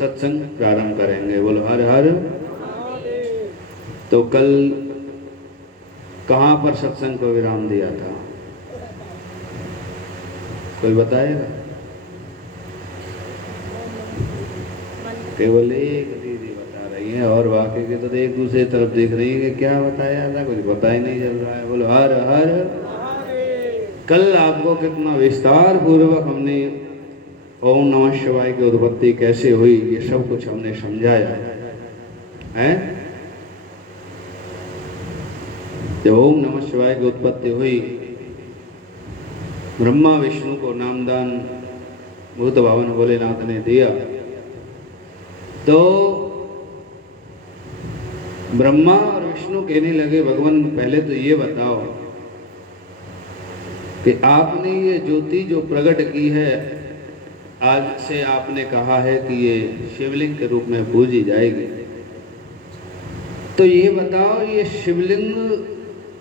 सत्संग प्रारंभ करेंगे। बोलो हर हर। तो कल कहाँ पर सत्संग को विराम दिया था, कोई बताएगा? केवल एक दीदी बता रही है और बाकी के तो एक दूसरे तरफ देख रही है कि क्या बताया था, कुछ पता ही नहीं चल रहा है। बोलो हर हर। कल आपको कितना विस्तार पूर्वक हमने ओम नमः शिवाय की उत्पत्ति कैसे हुई ये सब कुछ हमने समझाया है। जब ओम नमः शिवाय की उत्पत्ति हुई, ब्रह्मा विष्णु को नामदान भूत भावन भोलेनाथ ने दिया, तो ब्रह्मा और विष्णु कहने लगे भगवान पहले तो ये बताओ कि आपने ये ज्योति जो प्रकट की है, आज से आपने कहा है कि ये शिवलिंग के रूप में पूजी जाएगी, तो ये बताओ ये शिवलिंग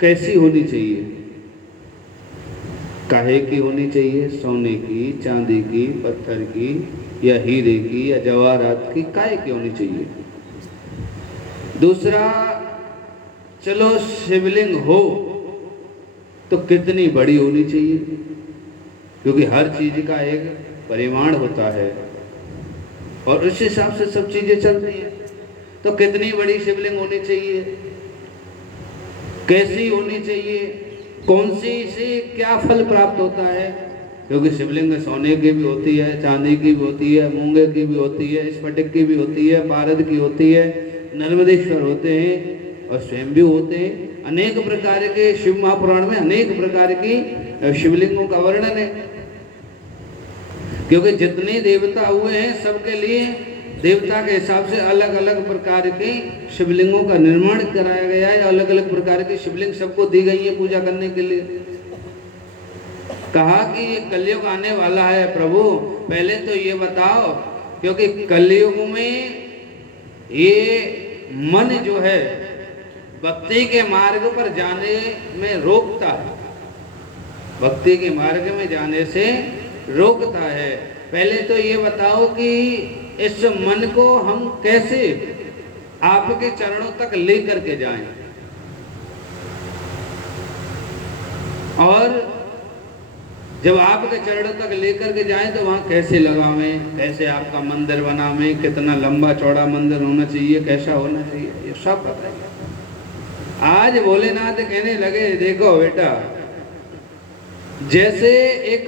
कैसी होनी चाहिए? काहे की होनी चाहिए? सोने की, चांदी की, पत्थर की, या हीरे की, या जवाहरात की? काहे की होनी चाहिए? दूसरा, चलो शिवलिंग हो तो कितनी बड़ी होनी चाहिए? क्योंकि हर चीज का एक परिमाण होता है और उस हिसाब से सब चीजें चलती हैं। तो कितनी बड़ी शिवलिंग होनी चाहिए? कैसी होनी चाहिए? कौन सी से क्या फल प्राप्त होता है? क्योंकि शिवलिंग सोने की भी होती है, चांदी की भी होती है, मूंगे की भी होती है, स्फटिक की भी होती है, पारद की होती है, नर्मदेश्वर होते हैं और स्वयं भी होते हैं। अनेक प्रकार के शिव महापुराण में अनेक प्रकार की शिवलिंगों का वर्णन है। क्योंकि जितने देवता हुए हैं सबके लिए देवता के हिसाब से अलग अलग प्रकार के शिवलिंगों का निर्माण कराया गया है। अलग अलग प्रकार की शिवलिंग सबको दी गई है पूजा करने के लिए। कहा कि ये कलयुग आने वाला है प्रभु, पहले तो ये बताओ, क्योंकि कलयुग में ये मन जो है भक्ति के मार्ग पर जाने में रोकता है, भक्ति के मार्ग में जाने से रोकता है। पहले तो ये बताओ कि इस मन को हम कैसे आपके चरणों तक लेकर के जाएं, और जब आपके चरणों तक लेकर के जाएं तो वहां कैसे लगावें, कैसे आपका मंदिर बनावें, कितना लंबा चौड़ा मंदिर होना चाहिए, कैसा होना चाहिए, ये सब बताइए। आज भोलेनाथ कहने लगे देखो बेटा, जैसे एक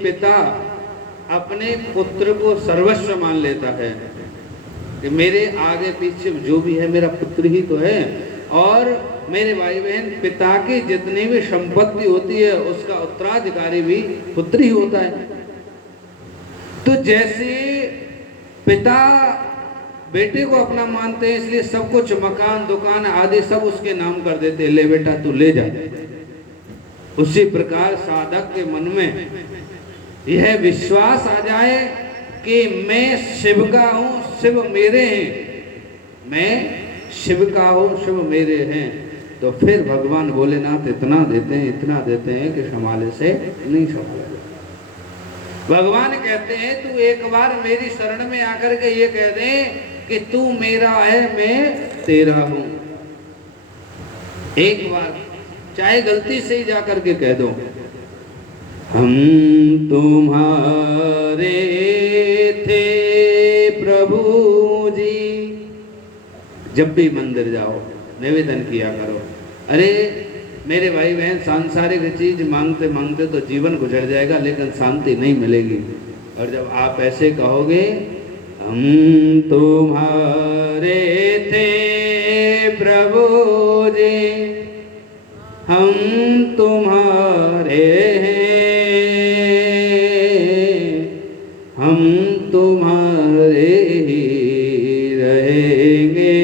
पिता अपने पुत्र को सर्वस्व मान लेता है कि मेरे आगे पीछे जो भी है मेरा पुत्र ही तो है, और मेरे भाई बहन पिता की जितनी भी संपत्ति होती है उसका उत्तराधिकारी भी पुत्र ही होता है। तो जैसे पिता बेटे को अपना मानते हैं, इसलिए सब कुछ मकान दुकान आदि सब उसके नाम कर देते, ले बेटा तू ले जा। उसी प्रकार साधक के मन में यह विश्वास आ जाए कि मैं शिव का हूं, शिव मेरे हैं, मैं शिव का हूं, शिव मेरे हैं, तो फिर भगवान भोलेनाथ इतना देते हैं कि संभाले से नहीं संभाले। भगवान कहते हैं तू एक बार मेरी शरण में आकर के ये कह दे कि तू मेरा है मैं तेरा हूं, एक बार चाहे गलती से ही जाकर के कह दो, हम तुम्हारे थे प्रभु जी। जब भी मंदिर जाओ निवेदन किया करो, अरे मेरे भाई बहन सांसारिक चीज मांगते मांगते तो जीवन गुजर जाएगा लेकिन शांति नहीं मिलेगी। और जब आप ऐसे कहोगे हम तुम्हारे थे प्रभु जी, हम तुम्हारे हैं, हम तुम्हारे ही रहेंगे,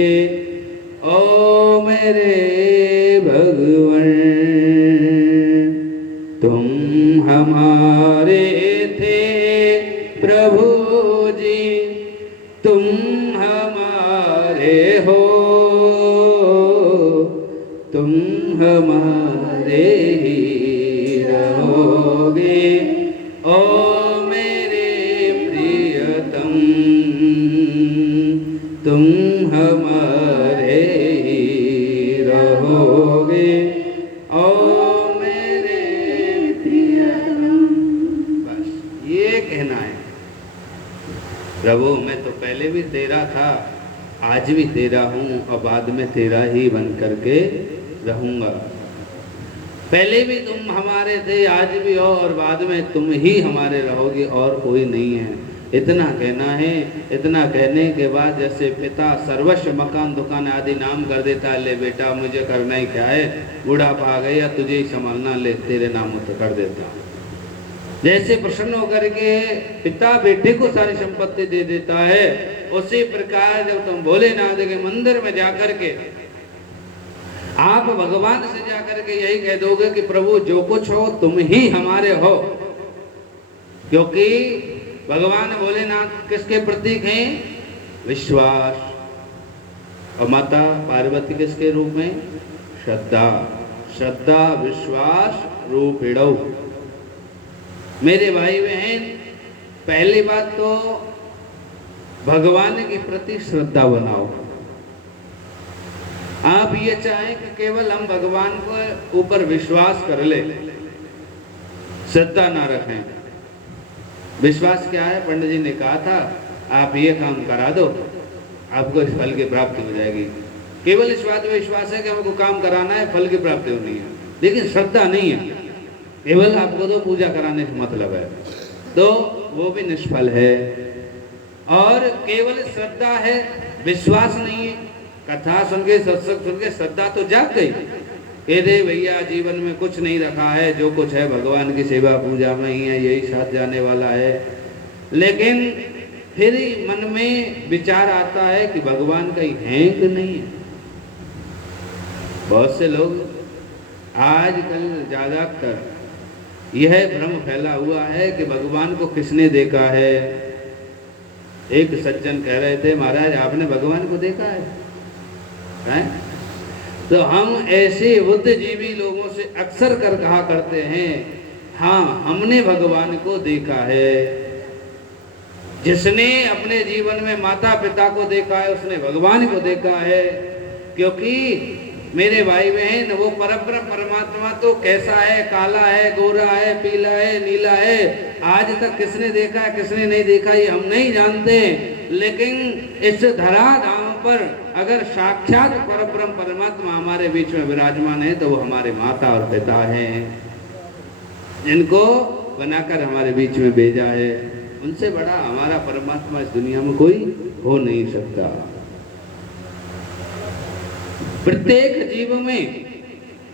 ओ मेरे भगवान तुम हमारे थे प्रभु जी, तुम हमारे हो, तुम हमारे ही रहोगे, ओ तुम हमारे ही रहोगे ओ मेरे प्रियतम। बस ये कहना है, प्रभु मैं तो पहले भी तेरा था, आज भी तेरा हूँ और बाद में तेरा ही बन करके रहूँगा। पहले भी तुम हमारे थे, आज भी हो और बाद में तुम ही हमारे रहोगे और कोई नहीं है। इतना कहना है। इतना कहने के बाद जैसे पिता सर्वस्व मकान दुकान आदि नाम कर देता है, ले बेटा मुझे करना ही क्या है, बुढ़ापा आ गया तुझे ही संभालना, ले तेरे नाम तो कर देता। जैसे प्रसन्न होकर के पिता बेटे को सारी संपत्ति दे देता है, उसी प्रकार जब तुम भोलेनाथ के मंदिर में जाकर के आप भगवान से जाकर के यही कह दोगे कि प्रभु जो कुछ हो तुम ही हमारे हो, क्योंकि भगवान भोलेनाथ किसके प्रतीक हैं? विश्वास। और माता पार्वती किसके रूप में? श्रद्धा। श्रद्धा विश्वास रूपिणौ। मेरे भाई बहन, पहली बात तो भगवान के प्रति श्रद्धा बनाओ। आप ये चाहें कि केवल हम भगवान को ऊपर विश्वास कर ले, श्रद्धा ना रखें। विश्वास क्या है? पंडित जी ने कहा था आप ये काम करा दो, आपको इस फल की प्राप्ति हो जाएगी। केवल इस बात में विश्वास है कि हमको काम कराना है, फल की प्राप्ति होनी है, लेकिन श्रद्धा नहीं है। केवल आपको तो पूजा कराने से मतलब है, तो वो भी निष्फल है। और केवल श्रद्धा है, विश्वास नहीं है। कथा सुन के, सत्संग सुन के श्रद्धा तो जाग गई, कह दे भैया जीवन में कुछ नहीं रखा है, जो कुछ है भगवान की सेवा पूजा में ही है, यही साथ जाने वाला है। लेकिन फिर मन में विचार आता है कि भगवान कहीं है कि नहीं है। बहुत से लोग आजकल ज्यादातर यह भ्रम फैला हुआ है कि भगवान को किसने देखा है। एक सज्जन कह रहे थे महाराज आपने भगवान को देखा है? तो हम ऐसे बुद्धिजीवी लोगों से अक्सर कर कहा करते हैं हाँ हमने भगवान को देखा है। जिसने अपने जीवन में माता पिता को देखा है उसने भगवान को देखा है। क्योंकि मेरे भाई बहन वो परब्रह्म परमात्मा तो कैसा है, काला है, गोरा है, पीला है, नीला है, आज तक किसने देखा है किसने नहीं देखा ये हम नहीं जानते। लेकिन इस धराधाम पर अगर साक्षात परब्रह्म परमात्मा हमारे बीच में विराजमान है तो वो हमारे माता और पिता हैं, जिनको बनाकर हमारे बीच में भेजा है। उनसे बड़ा हमारा परमात्मा इस दुनिया में कोई हो नहीं सकता। प्रत्येक जीव में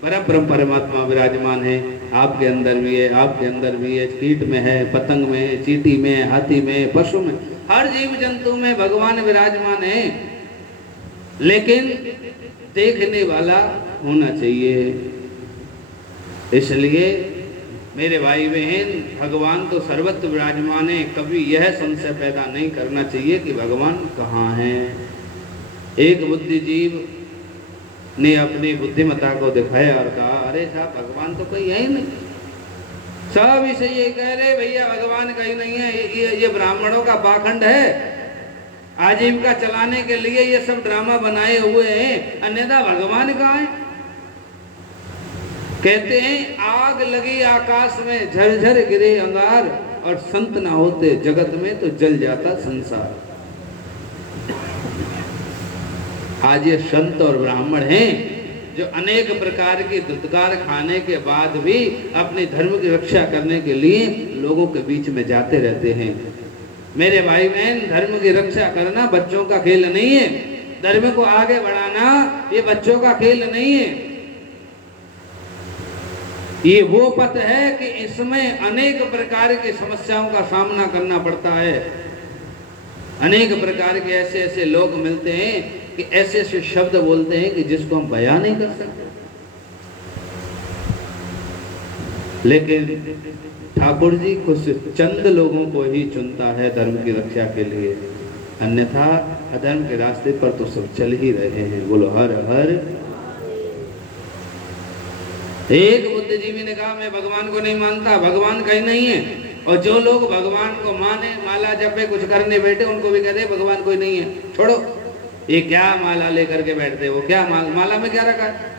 परब्रह्म परमात्मा विराजमान है। आपके अंदर भी है, आपके अंदर भी है, कीट में है, पतंग में है, चींटी में, हाथी में, पशु में, हर जीव जंतु में भगवान विराजमान है। लेकिन देखने वाला होना चाहिए। इसलिए मेरे भाई बहन भगवान तो सर्वत्र विराजमान है। कभी यह संशय पैदा नहीं करना चाहिए कि भगवान कहाँ है। एक बुद्धिजीव ने अपनी बुद्धिमत्ता को दिखाया और कहा अरे साहब भगवान तो कहीं है ही नहीं। सब इसे ये कह रहे भैया भगवान कहीं नहीं है, ये ब्राह्मणों का पाखंड है, आजीविका चलाने के लिए ये सब ड्रामा बनाए हुए हैं, अन्यथा भगवान कहाँ है। कहते हैं आग लगी आकाश में झरझर गिरे अंगार और संत ना होते जगत में तो जल जाता संसार। आज ये संत और ब्राह्मण हैं जो अनेक प्रकार की दुत्कार खाने के बाद भी अपने धर्म की रक्षा करने के लिए लोगों के बीच में जाते रहते हैं। मेरे भाई बहन धर्म की रक्षा करना बच्चों का खेल नहीं है, धर्म को आगे बढ़ाना ये बच्चों का खेल नहीं है। ये वो पथ है कि इसमें अनेक प्रकार की समस्याओं का सामना करना पड़ता है। अनेक प्रकार के ऐसे ऐसे लोग मिलते हैं कि ऐसे ऐसे शब्द बोलते हैं कि जिसको हम बयान नहीं कर सकते। लेकिन ठाकुर जी कुछ चंद लोगों को ही चुनता है धर्म की रक्षा के लिए, अन्यथा अधर्म के रास्ते पर तो सब चल ही रहे हैं। बोलो हर हर। एक बुद्धिजीवी ने कहा मैं भगवान को नहीं मानता, भगवान कहीं नहीं है। और जो लोग भगवान को माने, माला जपे, कुछ करने बैठे, उनको भी कहते भगवान कोई नहीं है, छोड़ो, ये क्या माला लेकर के बैठते हो, क्या माला में क्या रखा है।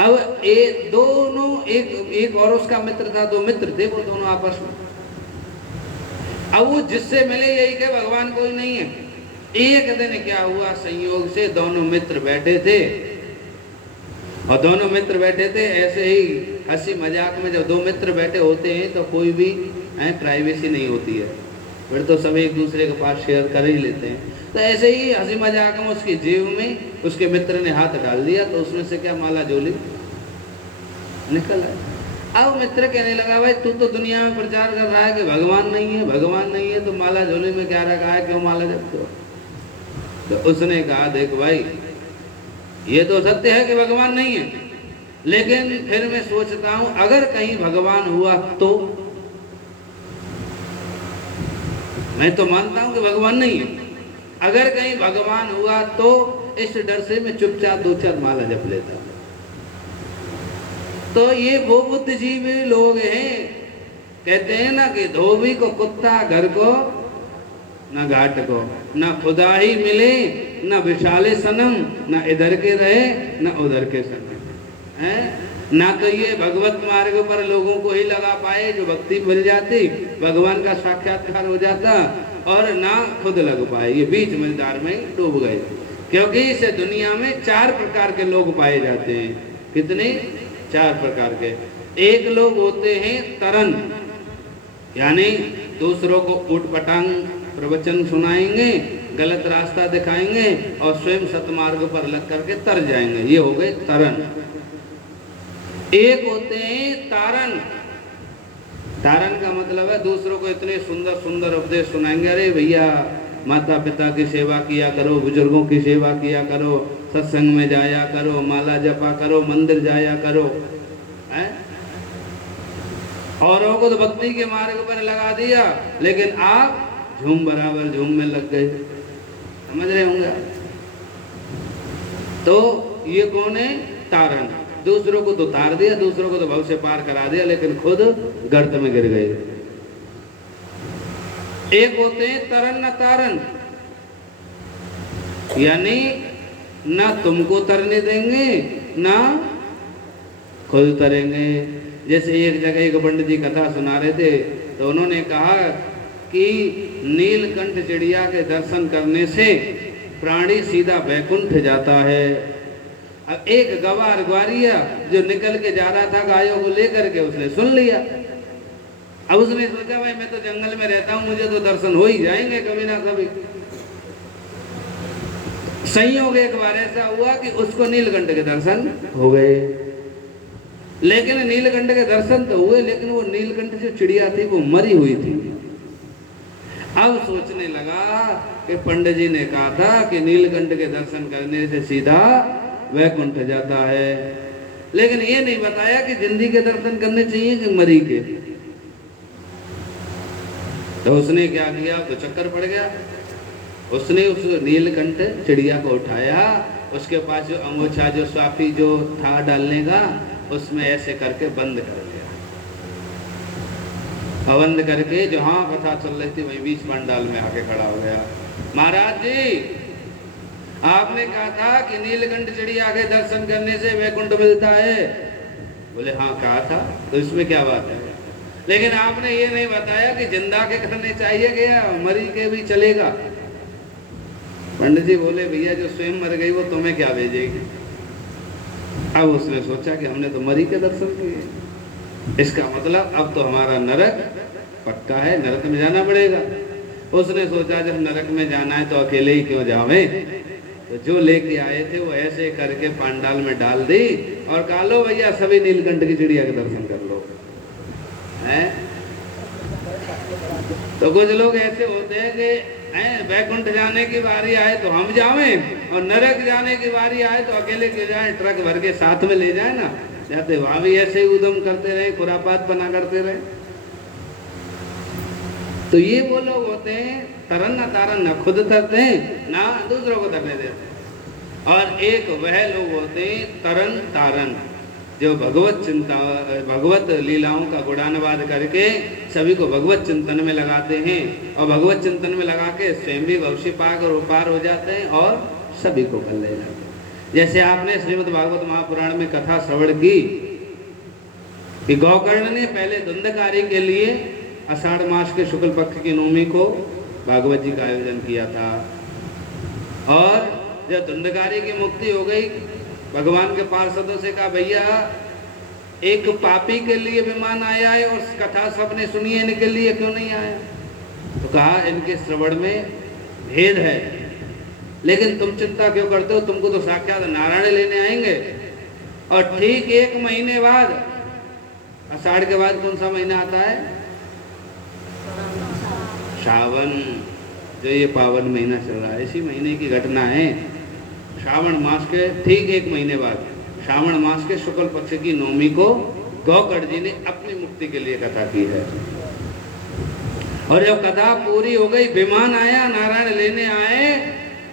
अब ये दोनों, एक और उसका मित्र था, दो मित्र थे वो दोनों आपस में। अब वो जिससे मिले यही के भगवान कोई नहीं है। एक दिन क्या हुआ, संयोग से दोनों मित्र बैठे थे, और दोनों मित्र बैठे थे ऐसे ही हंसी मजाक में। जब दो मित्र बैठे होते हैं तो कोई भी प्राइवेसी नहीं होती है, फिर तो सब एक दूसरे के पास शेयर कर ही लेते हैं। तो ऐसे ही हंसी मजाक में उसकी जेब में उसके मित्र ने हाथ डाल दिया, तो उसमें से क्या माला झोली निकल आया। अब मित्र कहने लगा, भाई तू तो दुनिया में प्रचार कर रहा है कि भगवान नहीं है, भगवान नहीं है, तो माला झोली में क्या रखा है, क्यों माला जपते हो। तो उसने कहा, देख भाई, ये तो सत्य है कि भगवान नहीं है, लेकिन फिर मैं सोचता हूं अगर कहीं भगवान हुआ तो। मैं तो मानता हूं कि भगवान नहीं है, अगर कहीं भगवान हुआ तो इस डर से मैं चुपचाप दो चार माला जप लेता हूं। तो ये वो बुद्धिजीवी लोग हैं, कहते हैं ना कि धोबी को कुत्ता, घर को ना घाट को, ना खुदा ही मिले ना विशाले सनम, ना इधर के रहे ना उधर के सनम है। ना तो ये भगवत मार्ग पर लोगों को ही लगा पाए जो भक्ति मिल जाती, भगवान का साक्षात्कार हो जाता, और ना खुद लग पाए, ये बीच मझधार में डूब गए। क्योंकि इस दुनिया में चार प्रकार के लोग पाए जाते हैं। कितने? चार प्रकार के। एक लोग होते हैं तरन, यानी दूसरों को उटपटांग प्रवचन सुनाएंगे, गलत रास्ता दिखाएंगे और स्वयं सतमार्ग पर लग करके तर जाएंगे, ये हो गए तरन। एक होते हैं तारन। तारन का मतलब है दूसरों को इतने सुंदर सुंदर उपदेश सुनाएंगे, अरे भैया माता पिता की सेवा किया करो, बुजुर्गों की सेवा किया करो, सत्संग में जाया करो, माला जपा करो, मंदिर जाया करो, हैं? औरों को तो भक्ति के मार्ग पर लगा दिया, लेकिन आप झूम बराबर झूम में लग गए। समझ रहे होंगे। तो ये कौन है? तारन। दूसरों को तो तार दिया, दूसरों को तो भव से पार करा दिया, लेकिन खुद गर्त में गिर गए। एक होते हैं तरन न तारन, यानी ना तुमको तरने देंगे ना खुद तरेंगे। जैसे एक जगह एक पंडित जी कथा सुना रहे थे, तो उन्होंने कहा कि नीलकंठ चिड़िया के दर्शन करने से प्राणी सीधा वैकुंठ जाता है। अब एक गवार ग्वारिया जो निकल के जा रहा था गायों को लेकर के, उसने सुन लिया। अब उसने सोचा, भाई मैं तो जंगल में रहता हूं, मुझे तो दर्शन हो ही जाएंगे कभी ना कभी। संयोग एक बार ऐसा हुआ कि उसको नीलकंठ के दर्शन हो गए। लेकिन नीलकंठ के दर्शन तो हुए, लेकिन वो नीलकंठ जो चिड़िया थी वो मरी हुई थी। अब सोचने लगा कि पंडित जी ने कहा था कि नीलकंठ के दर्शन करने से सीधा वैकुंठ जाता है, लेकिन ये नहीं बताया कि जिंदी के दर्शन करने चाहिए कि मरी के। तो उसने क्या किया, तो चक्कर पड़ गया। उसने उस नीलकंठ चिड़िया को उठाया, उसके पास जो अंगोछा जो स्वापी जो था डालने का, उसमें ऐसे करके बंद कर दिया। बंद करके जहां कथा चल रही थी वहीं बीच पंडाल में आके खड़ा हो गया। महाराज जी, आपने कहा था कि नीलकंठ चिड़िया के दर्शन करने से वैकुंठ मिलता है। बोले हाँ कहा था, तो इसमें क्या बात है। लेकिन आपने ये नहीं बताया कि जिंदा के करने चाहिए कि या मरी के भी चलेगा। पंडित जी बोले, भैया जो स्वयं मर गई वो तुम्हें क्या भेजेगी। अब उसने सोचा कि हमने तो मरी के दर्शन किए, इसका मतलब अब तो हमारा नरक पक्का है, नरक में जाना पड़ेगा। उसने सोचा जब नरक में जाना है तो अकेले ही क्यों जावे। तो जो लेके आए थे वो ऐसे करके पंडाल में डाल दी और कहा, लो भैया सभी नीलकंठ की चिड़िया के दर्शन कर लो। हैं? तो कुछ लोग ऐसे होते हैं कि वैकुंठ जाने की बारी आए तो हम जावें, और नरक जाने की बारी आए तो अकेले क्यों जाए, ट्रक भर के साथ में ले जाए ना। जाते वहां भी ऐसे ही उदम करते रहे, खुरापात बना करते रहे। तो ये वो लोग होते हैं तरन ना तारन, ना खुद तरते हैं ना दूसरों को तरने देते। और एक वह लोग होते हैं तरन तारन, जो भगवत चिंता, भगवत लीलाओं का गुणानुवाद करके सभी को भगवत चिंतन में लगाते हैं और भगवत चिंतन में लगा के स्वयं भी भविष्य पार हो जाते हैं और सभी को कर ले जाते हैं। जैसे आपने श्रीमद् भागवत महापुराण में कथा श्रवण की कि गौकर्ण ने पहले धुंधकारी के लिए आषाढ़ मास के शुक्ल पक्ष की नवमी को भागवत जी का आयोजन किया था और जब धुंधकारी की मुक्ति हो गई, भगवान के पार्षदों से कहा भैया एक पापी के लिए विमान आया है और कथा सबने सुनी है, इनके लिए क्यों नहीं आया? तो कहा इनके श्रवण में भेद है, लेकिन तुम चिंता क्यों करते हो, तुमको तो साक्षात नारायण लेने आएंगे। और ठीक 1 महीने बाद, आषाढ़ के बाद कौन सा महीना आता है? श्रावण, जो ये पावन महीना चल रहा है, इसी महीने की घटना है। श्रावण मास के ठीक 1 महीने बाद, श्रावण मास के शुक्ल पक्ष की नवमी को गौकर्ण जी ने अपनी मुक्ति के लिए कथा की है। और जब कथा पूरी हो गई, विमान आया, नारायण लेने आए,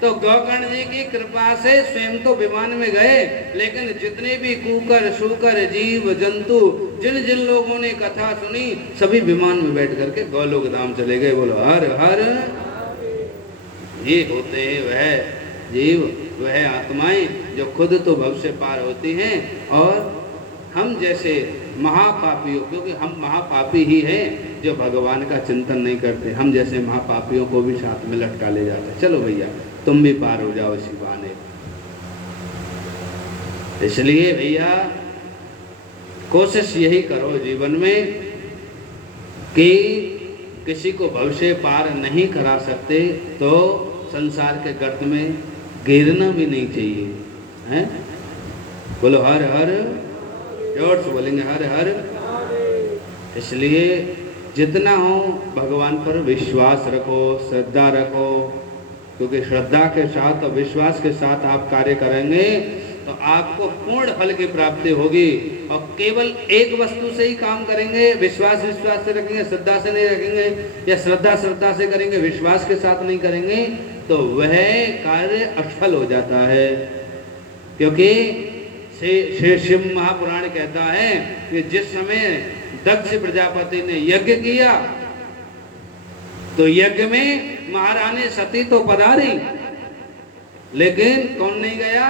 तो गौकर्ण जी की कृपा से स्वयं तो विमान में गए, लेकिन जितने भी कूकर शूकर जीव जंतु जिन जिन लोगों ने कथा सुनी सभी विमान में बैठ करके गौलोक धाम चले गए। बोलो हर हर। ये होते हैं वह जीव, वह आत्माएं जो खुद तो भव से पार होती हैं और हम जैसे महापापियों, क्योंकि हम महापापी ही हैं जो भगवान का चिंतन नहीं करते, हम जैसे महापापियों को भी साथ में लटका ले जाते हैं। चलो भैया तुम भी पार हो जाओ इसी बहाने। इसलिए भैया कोशिश यही करो जीवन में कि किसी को भविष्य पार नहीं करा सकते तो संसार के गर्त में गिरना भी नहीं चाहिए, हैं? बोलो हर हर, जोर से बोलेंगे हर हर। इसलिए जितना हो भगवान पर विश्वास रखो, श्रद्धा रखो, क्योंकि श्रद्धा के साथ और विश्वास के साथ आप कार्य करेंगे तो आपको पूर्ण फल की प्राप्ति होगी। और केवल एक वस्तु से ही काम करेंगे, विश्वास से रखेंगे, श्रद्धा से नहीं रखेंगे, या श्रद्धा से करेंगे, विश्वास के साथ नहीं करेंगे, तो वह कार्य असफल हो जाता है। क्योंकि श्री शिव महापुराण कहता है कि जिस समय दक्ष प्रजापति ने यज्ञ किया तो यज्ञ में महारानी सती तो पधारी, लेकिन कौन नहीं गया?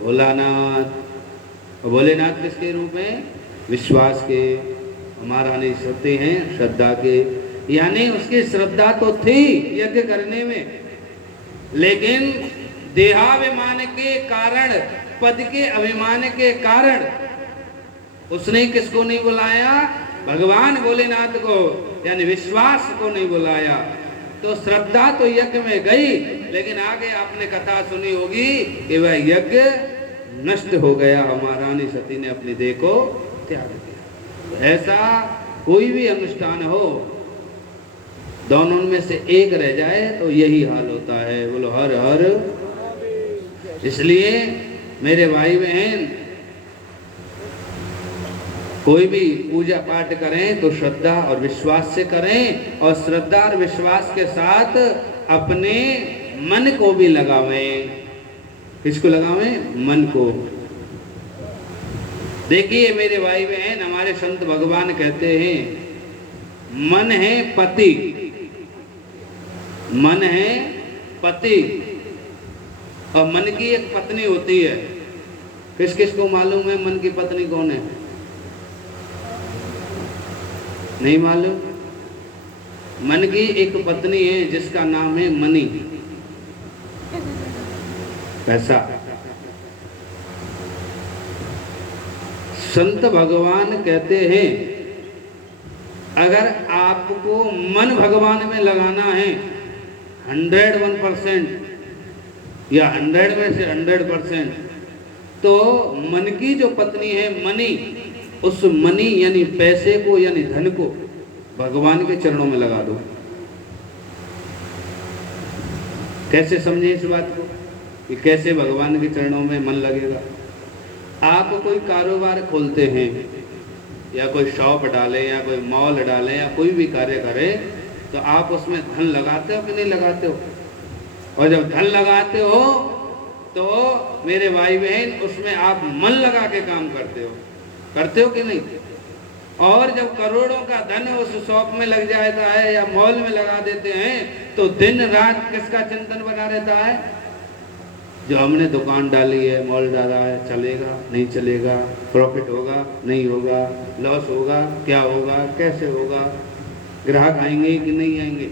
भोलानाथ। और भोलेनाथ किसके रूप में? विश्वास के। महारानी सती हैं श्रद्धा के, यानी उसकी श्रद्धा तो थी यज्ञ करने में, लेकिन देहाभिमान के कारण, पद के अभिमान के कारण उसने किसको नहीं बुलाया? भगवान भोलेनाथ को, यानी विश्वास को नहीं बुलाया। तो श्रद्धा तो यज्ञ में गई, लेकिन आगे आपने कथा सुनी होगी कि वह यज्ञ नष्ट हो गया, महारानी सती ने अपनी देह को त्याग दिया। ऐसा कोई भी अनुष्ठान हो, दोनों में से एक रह जाए तो यही हाल होता है। बोलो हर हर। इसलिए मेरे भाई बहन, कोई भी पूजा पाठ करें तो श्रद्धा और विश्वास से करें, और श्रद्धा और विश्वास के साथ अपने मन को भी लगावें। किसको लगावें? मन को। देखिए मेरे भाई बहन, हमारे संत भगवान कहते हैं मन है पति, मन है पति, और मन की एक पत्नी होती है। किस किस को मालूम है मन की पत्नी कौन है? नहीं मालूम? मन की एक पत्नी है जिसका नाम है मनी, पैसा। संत भगवान कहते हैं अगर आपको मन भगवान में लगाना है 101% या 100 में से 100%, तो मन की जो पत्नी है मनी, उस मनी यानी पैसे को, यानी धन को भगवान के चरणों में लगा दो। कैसे समझे इस बात को कि कैसे भगवान के चरणों में मन लगेगा? आप कोई कारोबार खोलते हैं या कोई शॉप डाले या कोई मॉल डाले या कोई भी कार्य करें, तो आप उसमें धन लगाते हो कि नहीं लगाते हो? और जब धन लगाते हो तो मेरे भाई बहन उसमें आप मन लगा के काम करते हो कि नहीं? और जब करोड़ों का धन उस शॉप में लग जाता है या मॉल में लगा देते हैं तो दिन रात किसका चिंतन बना रहता है? जो हमने दुकान डाली है, मॉल डाला है, चलेगा नहीं चलेगा, प्रॉफिट होगा नहीं होगा, लॉस होगा क्या होगा, कैसे होगा, ग्राहक आएंगे कि नहीं आएंगे।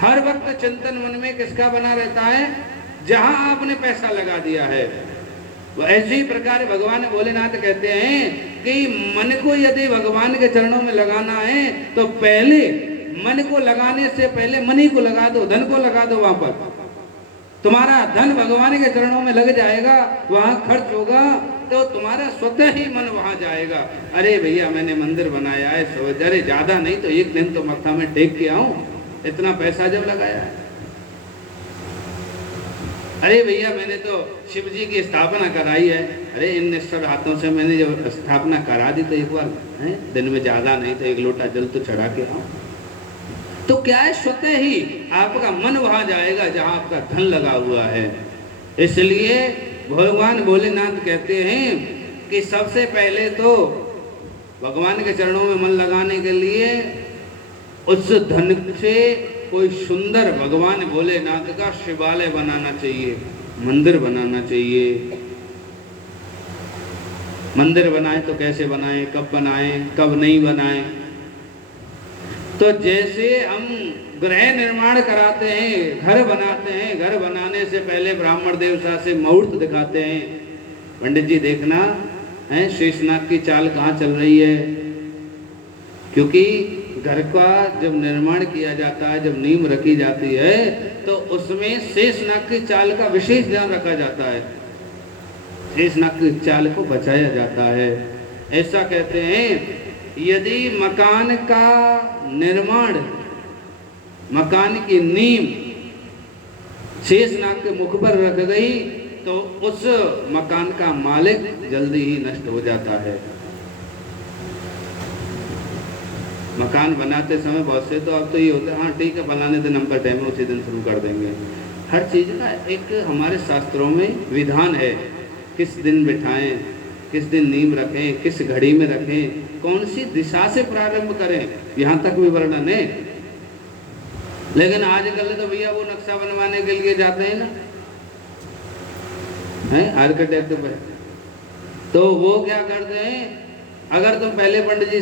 हर वक्त चिंतन मन में किसका बना रहता है? जहां आपने पैसा लगा दिया है। वो ऐसे ही प्रकार भगवान भोलेनाथ कहते हैं कि मन को यदि भगवान के चरणों में लगाना है तो पहले मन को लगाने से पहले मन ही को लगा दो, धन को लगा दो। वहां पर तुम्हारा धन भगवान के चरणों में लग जाएगा, वहां खर्च होगा तो तुम्हारा स्वतः ही मन वहां जाएगा। अरे भैया मैंने मंदिर बनाया है, सोच अरे ज्यादा नहीं तो एक दिन तो मक्का में टेक के आऊं, इतना पैसा जब लगाया है। अरे भैया मैंने तो शिव जी की स्थापना कराई है, अरे इन निष्ठुर हाथों से मैंने जब स्थापना करा दी तो एक बार दिन में ज्यादा नहीं तो एक लोटा जल तो चढ़ा के आओ। तो क्या है, स्वतः ही आपका मन वहां जाएगा जहां आपका धन लगा हुआ है। इसलिए भगवान भोलेनाथ कहते हैं कि सबसे पहले तो भगवान के चरणों में मन लगाने के लिए उस धन से कोई सुंदर भगवान भोलेनाथ का शिवालय बनाना चाहिए, मंदिर बनाना चाहिए। मंदिर बनाए तो कैसे बनाएं, कब बनाएं, कब नहीं बनाएं? तो जैसे हम गृह निर्माण कराते हैं, घर बनाते हैं, घर बनाने से पहले ब्राह्मण देवता से मुहूर्त दिखाते हैं। पंडित जी देखना है शेषनाग की चाल कहाँ चल रही है, क्योंकि घर का जब निर्माण किया जाता है, जब नींव रखी जाती है तो उसमें शेषनाग की चाल का विशेष ध्यान रखा जाता है, शेषनाग की चाल को बचाया जाता है। ऐसा कहते हैं यदि मकान का निर्माण, मकान की नींव शेषनाग के मुख पर रख गई तो उस मकान का मालिक जल्दी ही नष्ट हो जाता है। मकान बनाते समय बहुत से तो अब तो ये होता है हाँ ठीक है फलाने दिन हम पर टाइम है उसी दिन शुरू कर देंगे। हर चीज़ का एक हमारे शास्त्रों में विधान है, किस दिन बिठाएं, किस दिन नींव रखें, किस घड़ी में रखें, कौन सी दिशा से प्रारंभ करें, यहाँ तक भी वर्णन है। लेकिन आजकल तो भैया वो नक्शा बनवाने के लिए जाते हैं ना, है आर्किटेक्ट पे, तो वो क्या करते हैं, अगर तुम पहले पंडित जी